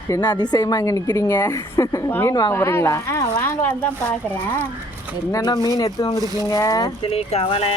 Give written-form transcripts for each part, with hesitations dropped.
என்ன அதிசயமா இங்கே நிற்கிறீங்க? மீன் வாங்க போகிறீங்களா? வாங்கலான்னு தான் பார்க்குறேன். என்னென்ன மீன் எடுத்து வந்துருக்கீங்க? நெத்திலி, கவலை,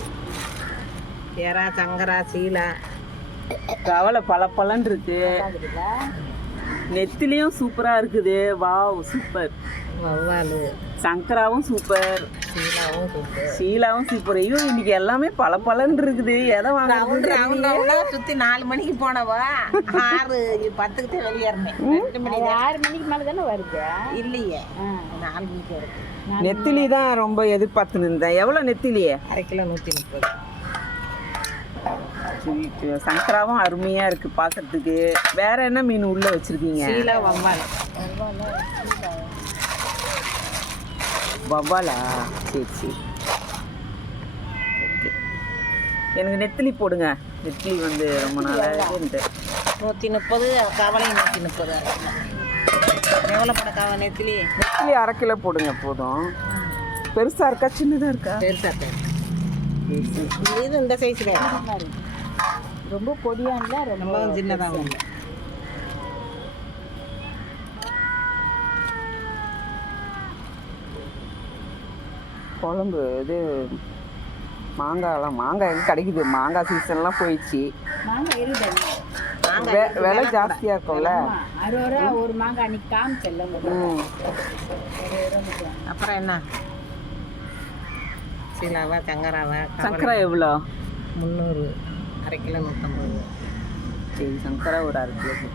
எறா, சங்கரா, சீலா. கவலை பல இருக்கு. நெத்திலியும் சூப்பராக இருக்குது. Wow, super. வவ்வால், சங்கராவும் சூப்பர். சீலாவும் சூப்பர். சீலாவும் சூப்பர். ஐயோ, இன்னைக்கு எல்லாமே பல இருக்குது. எதை வாங்க? சுற்றி 4 மணிக்கு போனவா 6:10க்கு வெளியேறினேன். 2 மணி 6 மணிக்கு மேலே தானே வருது. இல்லையே, 4 மணிக்கு வருது. நெத்திலி தான் ரொம்ப எதிர்பார்த்து நின்றேன். எவ்வளோ நெத்திலி? அரை கிலோ 130. சங்கராவும் அருமையாக இருக்குது பார்க்கறதுக்கு. வேற என்ன மீன் உள்ளே வச்சுருக்கீங்க? சீலா, வவ்வால். வவ்வாலா? சரி சரி, ஓகே. எனக்கு நெத்திலி போடுங்க. நெத்திலி வந்து ரொம்ப நாளாக இருந்து 130. கவலை 130. எவ்வளோ பட கவலை நெத்திலி? நெத்திலி அரை கிலோ போடுங்க போதும். பெருசாக இருக்கா சின்னதாக இருக்கா? பெருசாக இது இந்த சைஸில் ரொம்ப பொடியா இல்லை, ரொம்ப சின்னதாக இல்லை. குழம்பு இது மாங்காய் எங்கே கிடைக்குது? மாங்காய் சீசன்லாம் போயிடுச்சு. மாங்காய் இருக்குது. விலை ஜாஸ்தியாக இருக்கும்ல. 60 ரூபா ஒரு மாங்காய் அன்னைக்கு காமிச்சல்ல. அப்புறம் என்ன? சீலாவா, சங்கராவா? சங்கரா எவ்வளோ? 300. அரை கிலோ 150. சரி, சங்கரா ஒரு அரை கிலோ போட்டு.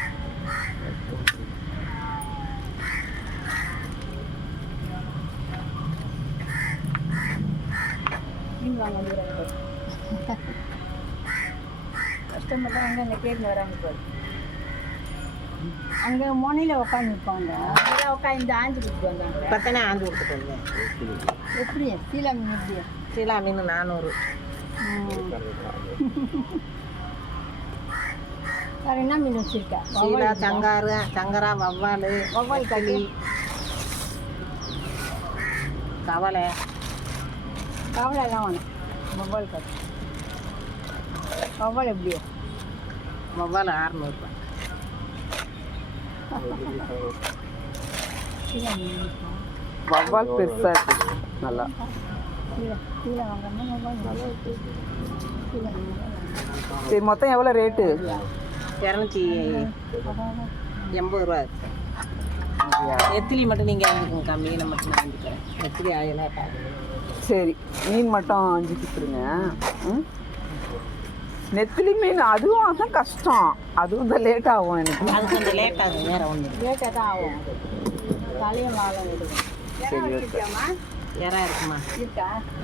மீன் வாங்க வந்துடுறாங்க. கஸ்டமர் தான் அங்கே கேட்டு வராங்க. போய் அங்கே முனையில் உட்காந்துருப்பாங்க. அங்கே உட்காந்து ஆஞ்சு கொடுத்து வந்தாங்க. பத்தனை ஆஞ்சு கொடுத்துட்டு வந்தேன். எப்படி சீலா மீன்? எப்படி சீலா மீன் 400. வேறு என்ன மீன் வச்சுருக்கா? சீலா, சங்கரா, வவ்வால், வவ்வால் களி, கவலை. கவலைலாம் வேணும். வவ்வால் களி. வவ்வால் எப்படியோ? வவ்வால் 600. சீலா மீன் வவ்வால் பெருசாக இருக்குது நல்லா. சீலா வாங்கணும்னா வவ்வால் நல்லா இருக்குது. சீலா மீன் சரி, மொத்தம் எவ்வளோ ரேட்டு? 280 ரூபா. நெத்திலி மட்டும் நீங்கள் வாங்கிக்கோங்க. மீனை மட்டும் நான் வாங்கிக்கிறேன். நெத்திலி 1000. சரி, மீன் மட்டும் 5 கொடுத்துருங்க. நெத்திலி மீன் அதுவும் அதான் கஷ்டம். அதுவும் தான் லேட் ஆகும் எனக்கு. அது கொஞ்சம் லேட் ஆகும். வேறு ஒன்று லேட்டாக தான் ஆகும். தலையும் வாழை எடுக்கும். சரி, ஓகே. எறா இருக்குமா? இருக்கா?